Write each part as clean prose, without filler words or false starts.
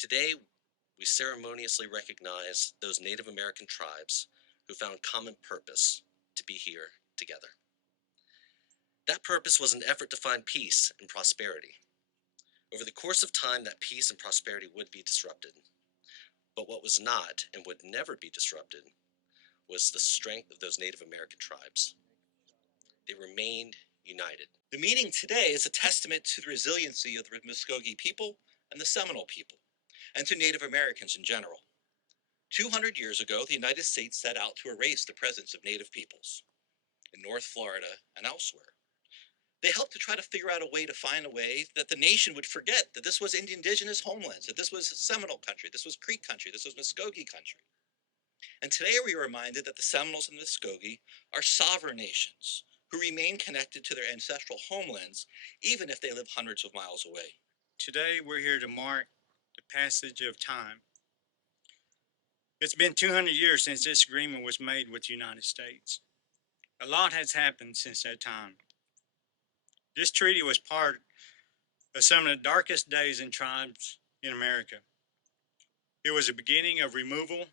Today, we ceremoniously recognize those Native American tribes who found common purpose to be here together. That purpose was an effort to find peace and prosperity. Over the course of time, that peace and prosperity would be disrupted. But what was not and would never be disrupted was the strength of those Native American tribes. They remained united. The meeting today is a testament to the resiliency of the Muscogee people and the Seminole people, and to Native Americans in general. 200 years ago, the United States set out to erase the presence of Native peoples in North Florida and elsewhere. They helped to try to figure out a way that the nation would forget that this was Indigenous homelands, that this was Seminole country, this was Creek country, this was Muscogee country. And today we are reminded that the Seminoles and Muscogee are sovereign nations who remain connected to their ancestral homelands, even if they live hundreds of miles away. Today we're here to mark the passage of time. It's been 200 years since this agreement was made with the United States. A lot has happened since that time. This treaty was part of some of the darkest days in tribes in America. It was the beginning of removal,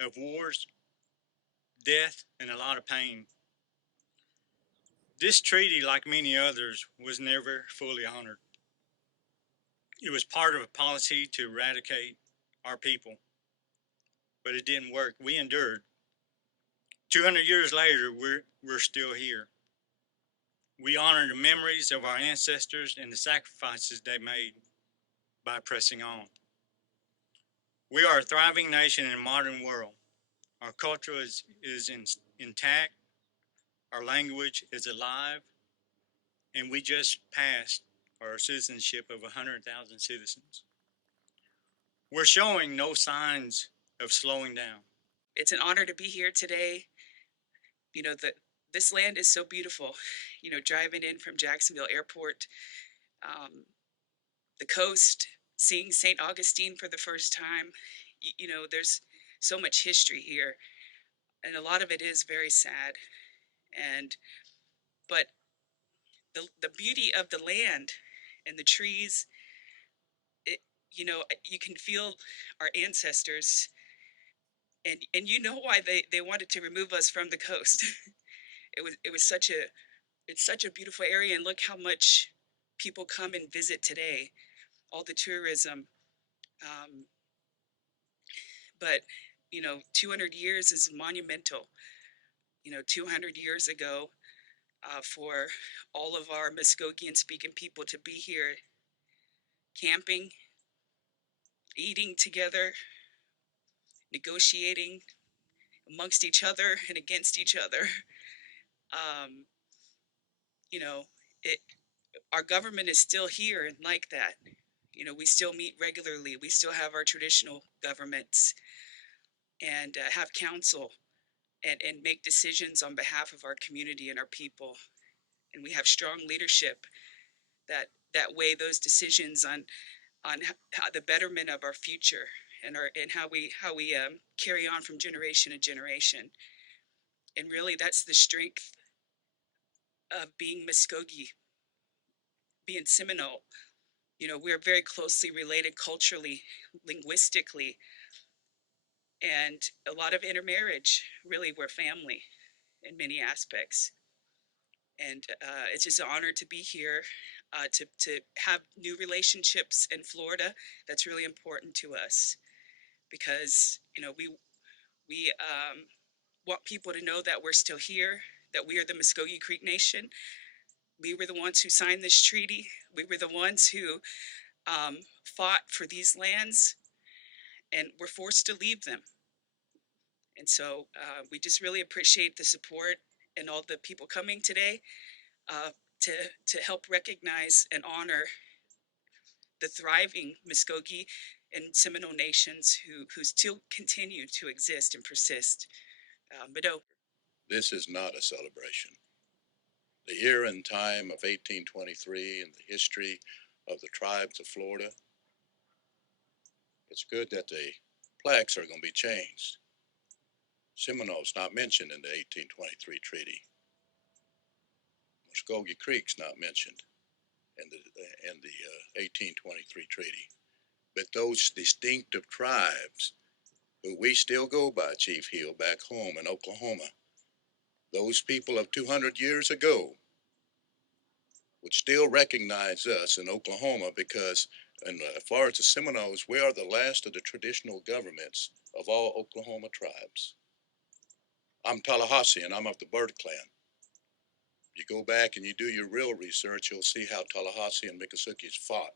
of wars, death, and a lot of pain. This treaty, like many others, was never fully honored. It was part of a policy to eradicate our people, but it didn't work. We endured. 200 years later, we're still here. We honor the memories of our ancestors and the sacrifices they made by pressing on. We are a thriving nation in a modern world. Our culture is intact. Our language is alive. And we just passed our citizenship of 100,000 citizens. We're showing no signs of slowing down. It's an honor to be here today. You know, this land is so beautiful. You know, driving in from Jacksonville Airport, the coast, seeing St. Augustine for the first time. You know, there's so much history here, and a lot of it is very sad. But the beauty of the land and the trees, you know, you can feel our ancestors, and you know why they wanted to remove us from the coast. It's such a beautiful area, and look how much people come and visit today, all the tourism. But you know, 200 years is monumental. You know, 200 years ago, for all of our Muskogean speaking people to be here camping, eating together, negotiating amongst each other and against each other. You know, our government is still here and like that. You know, we still meet regularly. We still have our traditional governments and have council and make decisions on behalf of our community and our people. And we have strong leadership that weigh those decisions on how the betterment of our future and how we carry on from generation to generation. And really, that's the strength of being Muskogee, being Seminole. You know, we're very closely related culturally, linguistically, and a lot of intermarriage. Really, we're family in many aspects. And it's just an honor to be here, to have new relationships in Florida. That's really important to us because, you know, we want people to know that we're still here, that we are the Muscogee Creek Nation. We were the ones who signed this treaty. We were the ones who fought for these lands and were forced to leave them. And so we just really appreciate the support and all the people coming today to help recognize and honor the thriving Muscogee and Seminole nations who still continue to exist and persist. This is not a celebration. The year and time of 1823 and the history of the tribes of Florida, it's good that the plaques are going to be changed. Seminole's not mentioned in the 1823 treaty. Muscogee Creek's not mentioned in the 1823 treaty. but those distinctive tribes who we still go by Chief Hill back home in Oklahoma, those people of 200 years ago would still recognize us in Oklahoma because, and as far as the Seminoles, we are the last of the traditional governments of all Oklahoma tribes. I'm Tallahassee and I'm of the Bird Clan. You go back and you do your real research, you'll see how Tallahassee and Miccosukee fought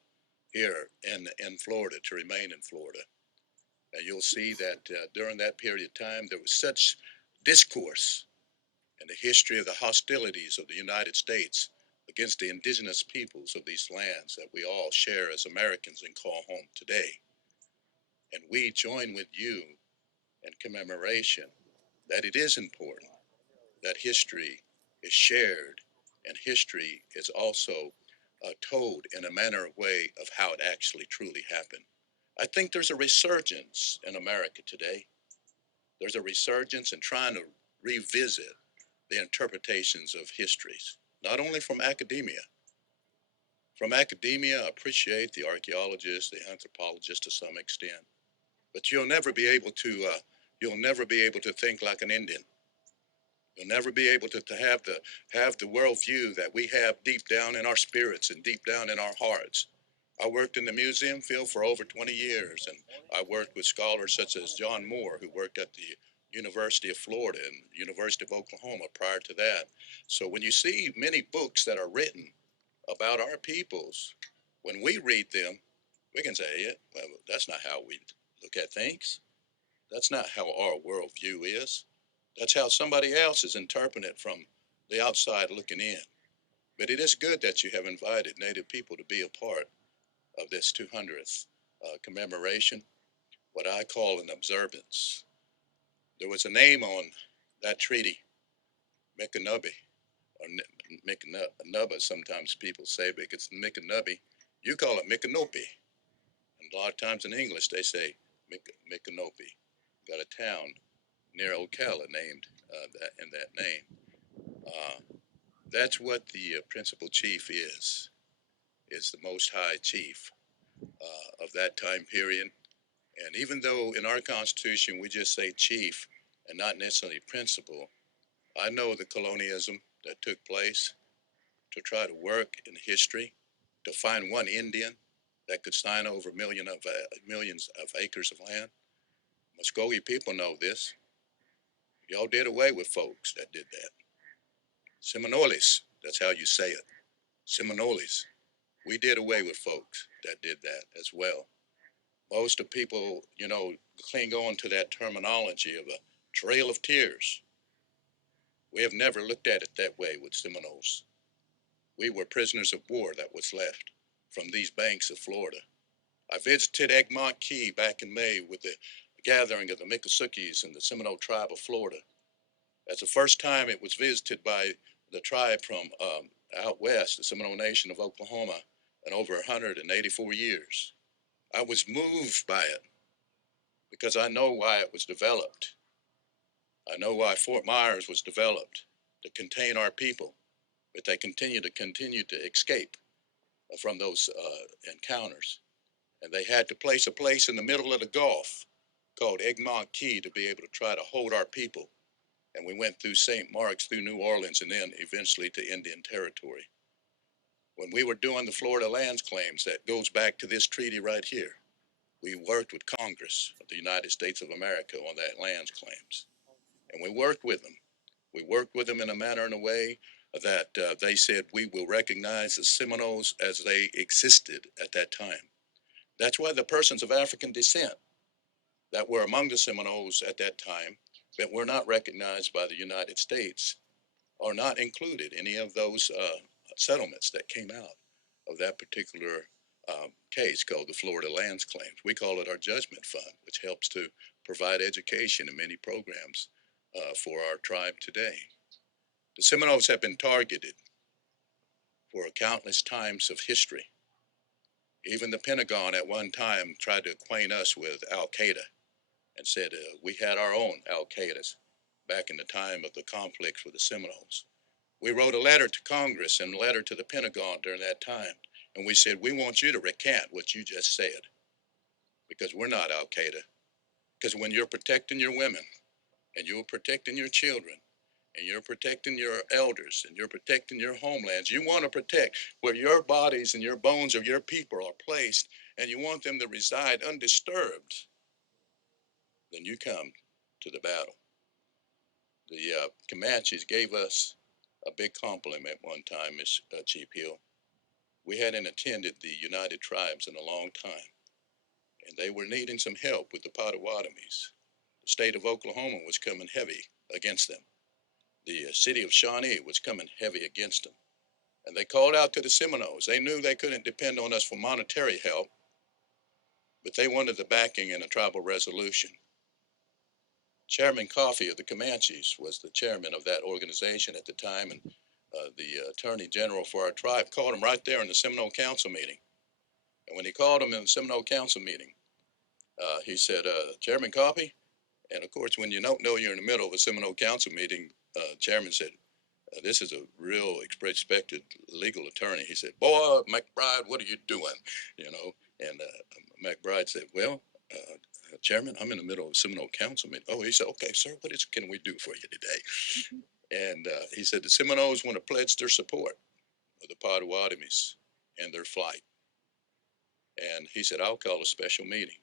here in Florida to remain in Florida. And you'll see that during that period of time, there was such discourse in the history of the hostilities of the United States against the indigenous peoples of these lands that we all share as Americans and call home today. And we join with you in commemoration that it is important that history is shared and history is also told in a manner of way of how it actually truly happened. I think there's a resurgence in America today. There's a resurgence in trying to revisit the interpretations of histories, not only from academia. From academia, I appreciate the archaeologists, the anthropologists to some extent, but you'll never be able to think like an Indian. You'll never be able to have the worldview that we have deep down in our spirits and deep down in our hearts. I worked in the museum field for over 20 years, and I worked with scholars such as John Moore, who worked at the University of Florida and University of Oklahoma prior to that. So when you see many books that are written about our peoples, when we read them, we can say, yeah, well, that's not how we look at things. That's not how our worldview is. That's how somebody else is interpreting it from the outside looking in. But it is good that you have invited Native people to be a part of this 200th commemoration, what I call an observance. There was a name on that treaty, Micanubby, or Micanubba, sometimes people say, because Micanubby, you call it Micanopy. And a lot of times in English, they say Micanopy. Got a town near Ocala named in that name. That's what the principal chief is the Most High Chief of that time period. And even though in our Constitution we just say chief and not necessarily principal, I know the colonialism that took place to try to work in history to find one Indian that could sign over millions of acres of land. Muscogee people know this. Y'all did away with folks that did that. Seminoles, that's how you say it. Seminoles. We did away with folks that did that as well. Most of people, cling on to that terminology of a trail of tears. We have never looked at it that way with Seminoles. We were prisoners of war that was left from these banks of Florida. I visited Egmont Key back in May with the gathering of the Miccosukees and the Seminole tribe of Florida. That's the first time it was visited by the tribe from out west, the Seminole Nation of Oklahoma, in over 184 years. I was moved by it because I know why it was developed. I know why Fort Myers was developed to contain our people, but they continue to escape from those encounters. And they had to place a place in the middle of the Gulf called Egmont Key to be able to try to hold our people. And we went through St. Mark's, through New Orleans, and then eventually to Indian Territory. When we were doing the Florida lands claims, that goes back to this treaty right here. We worked with Congress of the United States of America on that lands claims. And we worked with them. We worked with them in a manner and a way that they said we will recognize the Seminoles as they existed at that time. That's why the persons of African descent that were among the Seminoles at that time, but were not recognized by the United States, are not included in any of those settlements that came out of that particular case called the Florida Lands Claims. We call it our Judgment Fund, which helps to provide education and many programs for our tribe today. The Seminoles have been targeted for countless times of history. Even the Pentagon at one time tried to acquaint us with Al-Qaeda and said we had our own Al-Qaedas back in the time of the conflicts with the Seminoles. We wrote a letter to Congress and a letter to the Pentagon during that time, and we said, we want you to recant what you just said. because we're not Al Qaeda. Because when you're protecting your women and you're protecting your children and you're protecting your elders and you're protecting your homelands, you want to protect where your bodies and your bones of your people are placed, and you want them to reside undisturbed, then you come to the battle. The Comanches gave us a big compliment one time, Miss Chief Hill. We hadn't attended the United Tribes in a long time, and they were needing some help with the Potawatomis. The state of Oklahoma was coming heavy against them. The city of Shawnee was coming heavy against them. And they called out to the Seminoles. They knew they couldn't depend on us for monetary help, but they wanted the backing and a tribal resolution. Chairman Coffey of the Comanches was the chairman of that organization at the time, and the attorney general for our tribe called him right there in the Seminole Council meeting. And when he called him in the Seminole Council meeting, he said, Chairman Coffey, and of course, when you don't know you're in the middle of a Seminole Council meeting, chairman said, this is a real respected legal attorney. He said, boy, McBride, what are you doing? You know, and McBride said, well, Chairman, I'm in the middle of a Seminole Council meeting. Oh, he said, okay, sir, can we do for you today? And he said, the Seminoles want to pledge their support of the Potawatomis and their flight. And he said, I'll call a special meeting.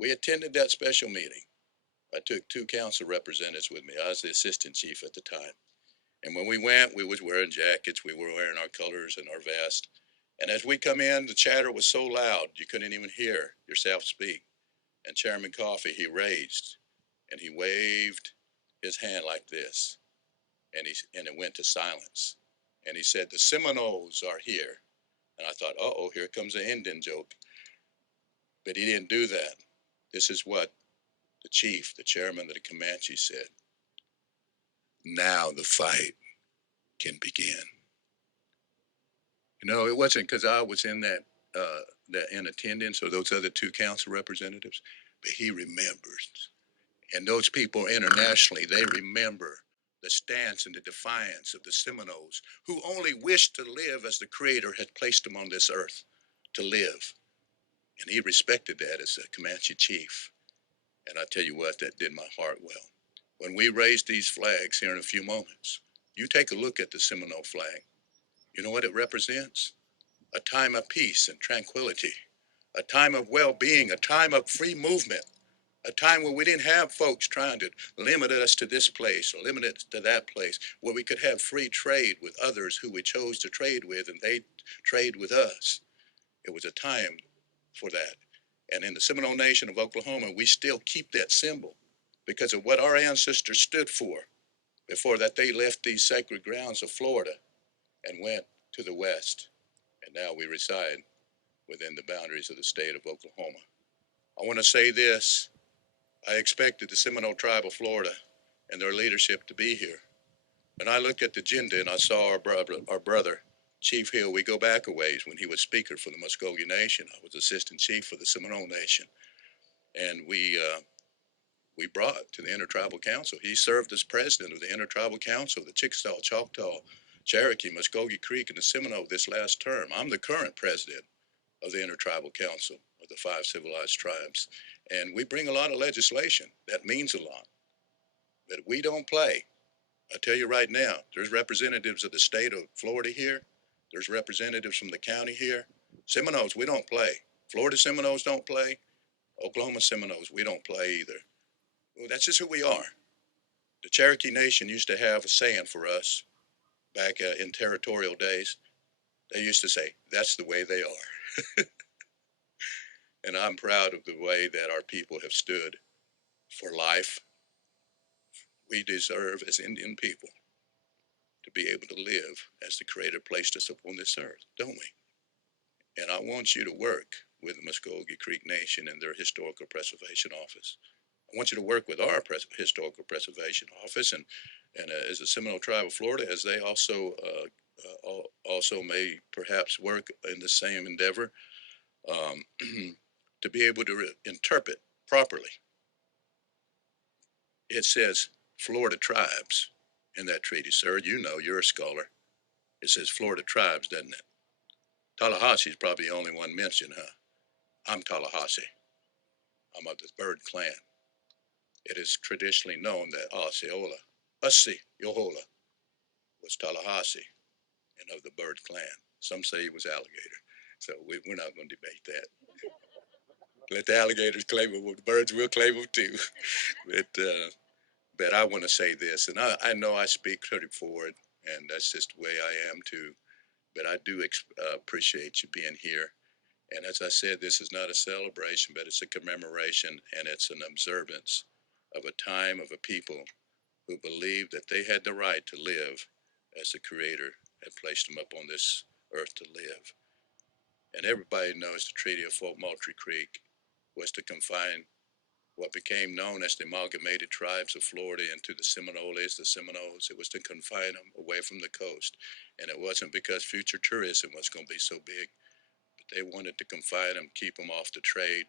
We attended that special meeting. I took 2 council representatives with me. I was the assistant chief at the time. And when we went, we was wearing jackets. We were wearing our colors and our vest. And as we come in, the chatter was so loud, you couldn't even hear yourself speak. And Chairman Coffey, he raised and he waved his hand like this. And it went to silence. And he said, the Seminoles are here. And I thought, uh-oh, here comes an Indian joke. But he didn't do that. This is what the chief, the chairman of the Comanche said. Now the fight can begin. You know, it wasn't because I was in that in attendance or those other 2 council representatives, but he remembers. And those people internationally, they remember the stance and the defiance of the Seminoles, who only wished to live as the Creator had placed them on this earth to live. And he respected that as a Comanche chief. And I tell you what, that did my heart well. When we raised these flags here in a few moments, you take a look at the Seminole flag. You know what it represents? A time of peace and tranquility, a time of well-being, a time of free movement, a time where we didn't have folks trying to limit us to this place or limit us to that place, where we could have free trade with others who we chose to trade with and they trade with us. It was a time for that. And in the Seminole Nation of Oklahoma, we still keep that symbol because of what our ancestors stood for before that they left these sacred grounds of Florida and went to the west. And now we reside within the boundaries of the state of Oklahoma. I want to say this. I expected the Seminole tribe of Florida and their leadership to be here. And I looked at the agenda and I saw our brother, Chief Hill. We go back a ways when he was speaker for the Muscogee Nation. I was assistant chief for the Seminole Nation. And we brought to the Intertribal Council. He served as president of the Intertribal Council, the Chickasaw, Choctaw, Cherokee, Muscogee Creek, and the Seminole this last term. I'm the current president of the Intertribal Council of the 5 civilized tribes. And we bring a lot of legislation. That means a lot. But we don't play. I tell you right now, there's representatives of the state of Florida here. There's representatives from the county here. Seminoles, we don't play. Florida Seminoles don't play. Oklahoma Seminoles, we don't play either. Well, that's just who we are. The Cherokee Nation used to have a saying for us back in territorial days. They used to say, that's the way they are. And I'm proud of the way that our people have stood for life. We deserve as Indian people to be able to live as the Creator placed us upon this earth, don't we? And I want you to work with the Muscogee Creek Nation and their Historical Preservation Office. I want you to work with our Historical Preservation Office and as the Seminole Tribe of Florida, as they also may perhaps work in the same endeavor, to be able to interpret properly. It says Florida tribes in that treaty, sir. You know, you're a scholar. It says Florida tribes, doesn't it? Tallahassee's probably the only one mentioned, huh? I'm Tallahassee. I'm of the Bird clan. It is traditionally known that Osceola, Yohola, was Tallahassee and of the Bird clan. Some say he was Alligator, so we're not going to debate that. Let the alligators claim it, the birds will claim them too. But I want to say this, and I know I speak pretty forward, and that's just the way I am too. But I do appreciate you being here. And as I said, this is not a celebration, but it's a commemoration, and it's an observance of a time of a people who believed that they had the right to live as the Creator had placed them up on this earth to live. And everybody knows the Treaty of Moultrie Creek was to confine what became known as the amalgamated tribes of Florida into the Seminoles, the Seminoles. It was to confine them away from the coast. And it wasn't because future tourism was going to be so big, but they wanted to confine them, keep them off the trade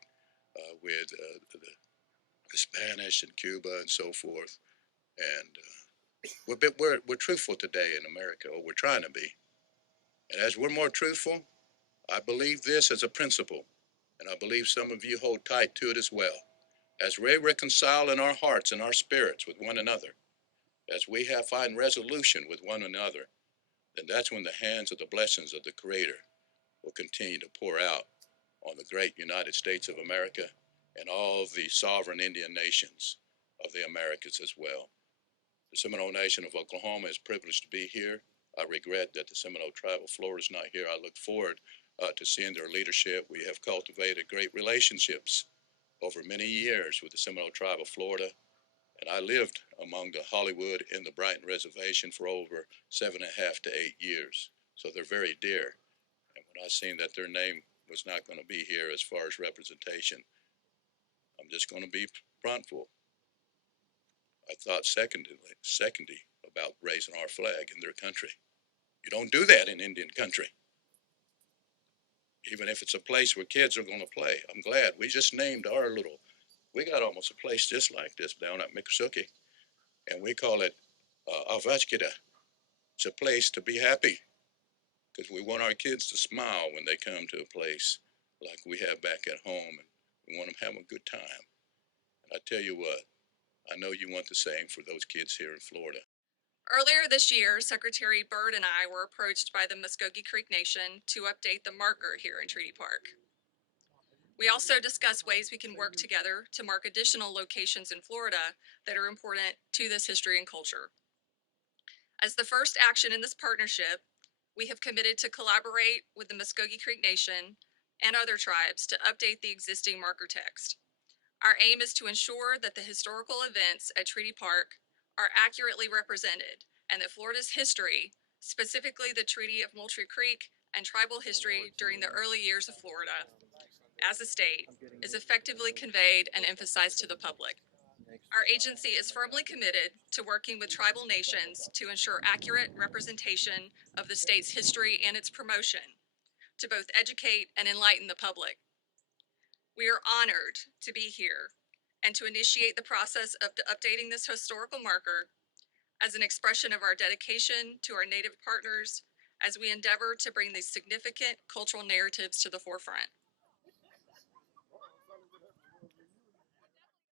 with the Spanish and Cuba and so forth. And we're truthful today in America, or we're trying to be. And as we're more truthful, I believe this as a principle, and I believe some of you hold tight to it as well. As we reconcile in our hearts and our spirits with one another, as we find resolution with one another, then that's when the hands of the blessings of the Creator will continue to pour out on the great United States of America and all the sovereign Indian nations of the Americas as well. The Seminole Nation of Oklahoma is privileged to be here. I regret that the Seminole Tribe of Florida is not here. I look forward to seeing their leadership. We have cultivated great relationships over many years with the Seminole Tribe of Florida. And I lived among the Hollywood and the Brighton Reservation for over 7.5 to 8 years. So they're very dear. And when I seen that their name was not going to be here as far as representation, I'm just going to be frontful. I thought secondly about raising our flag in their country. You don't do that in Indian country. Even if it's a place where kids are going to play. I'm glad we just named we got almost a place just like this down at Muscogee, and we call it Avachkida. It's a place to be happy, because we want our kids to smile when they come to a place like we have back at home, and we want them to have a good time. And I tell you what, I know you want the same for those kids here in Florida. Earlier this year, Secretary Byrd and I were approached by the Muscogee Creek Nation to update the marker here in Treaty Park. We also discussed ways we can work together to mark additional locations in Florida that are important to this history and culture. As the first action in this partnership, we have committed to collaborate with the Muscogee Creek Nation and other tribes to update the existing marker text. Our aim is to ensure that the historical events at Treaty Park are accurately represented, and that Florida's history, specifically the Treaty of Moultrie Creek and tribal history during the early years of Florida as a state, is effectively conveyed and emphasized to the public. Our agency is firmly committed to working with tribal nations to ensure accurate representation of the state's history and its promotion, to both educate and enlighten the public. We are honored to be here and to initiate the process of updating this historical marker as an expression of our dedication to our Native partners as we endeavor to bring these significant cultural narratives to the forefront.